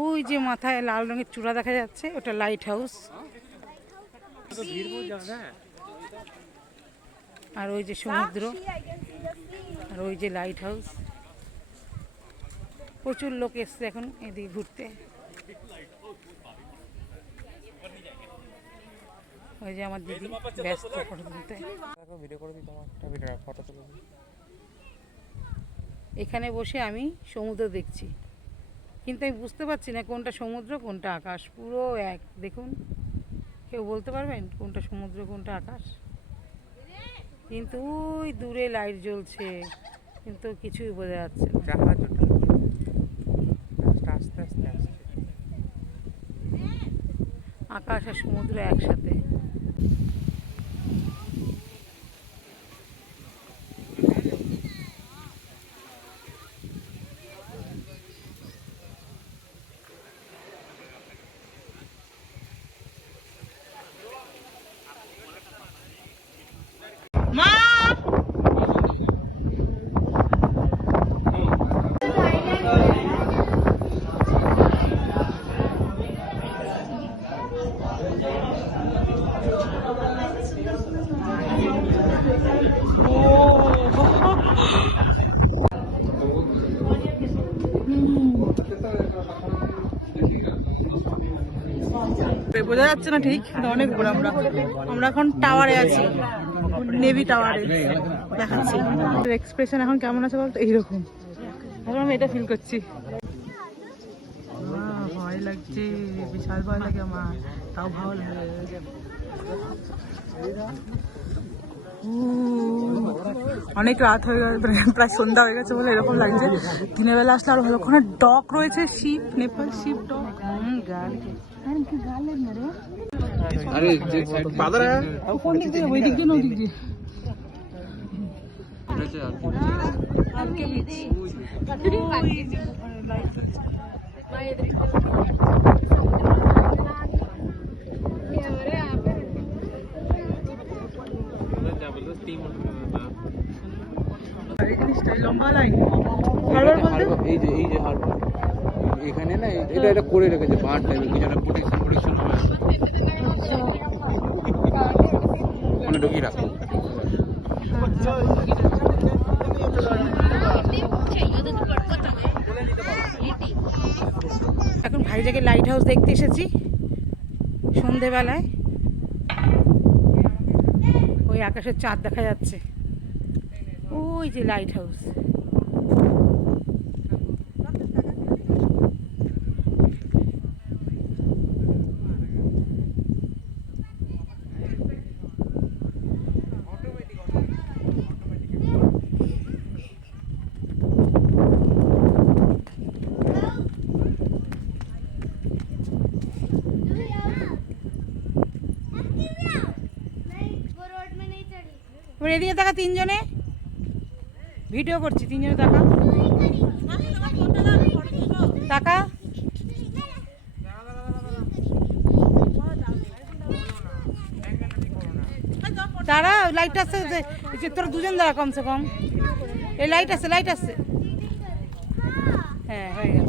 ওই যে মাথায় লাল রঙের চূড়া দেখা যাচ্ছে, ওটা লাইট হাউস। আর ওই যে সমুদ্র, আর ওই যে লাইট হাউস। প্রচুর লোক এসছে এখন এদিকে ঘুরতে। ওই যে আমার দিদি ব্যস্ত ফটো তুলতে। এখানে বসে আমি সমুদ্র দেখছি, কিন্তু আমি বুঝতে পারছি না কোনটা সমুদ্র কোনটা আকাশ। পুরো এক, দেখুন। কেউ বলতে পারবেন কোনটা সমুদ্র কোনটা আকাশ? কিন্তু ওই দূরে লাইট জ্বলছে, কিন্তু কিছুই বোঝা যাচ্ছে না। আকাশ আর সমুদ্র একসাথে। বোঝা যাচ্ছে না ঠিক, অনেক বড়। আমরা এখন টাওয়ারে আছি, নেভি টাওয়ারে দেখাচ্ছি। এক্সপ্রেশন এখন কেমন আছে বলতো? এইরকম এখন আমি এটা ফিল করছি। ভয় লাগছে, বিশাল ভয় লাগে আমার, তাও ভালো লাগে। অনেক রাত হয়ে গেছে, প্রায় সন্ধ্যা হয়ে গেছে বলে এরকম লাগছে। দিনের বেলা আসলে আরো ভালো। ওখানে ডক রয়েছে, শিপ, নেপাল শিপ ডক। কোন দিক দিয়ে? ওই দিক দিয়ে না ওই দিক দিয়ে? লম্বা লাইন। হারবার বলতে এই যে হারবার এখানে না, এটা করে রেখেছে পাহাড় টাইপের, কিছু একটা প্রোটেকশন হবে। ওখানে ঢুকিয়ে রাখো। এখন ভাইজাকে লাইট হাউস দেখতে এসেছি সন্ধেবেলায়। ওই আকাশের চাঁদ দেখা যাচ্ছে, ওই যে লাইট হাউস। এদিকে দেখা, তিনজনে ভিডিও করছি, তিনজনে টাকা টাকা। দাঁড়া, লাইট আসছে, তোরা দুজন দাঁড়া কমসে কম। এই লাইট আসছে, লাইট আসছে। হ্যাঁ হয়ে গেল।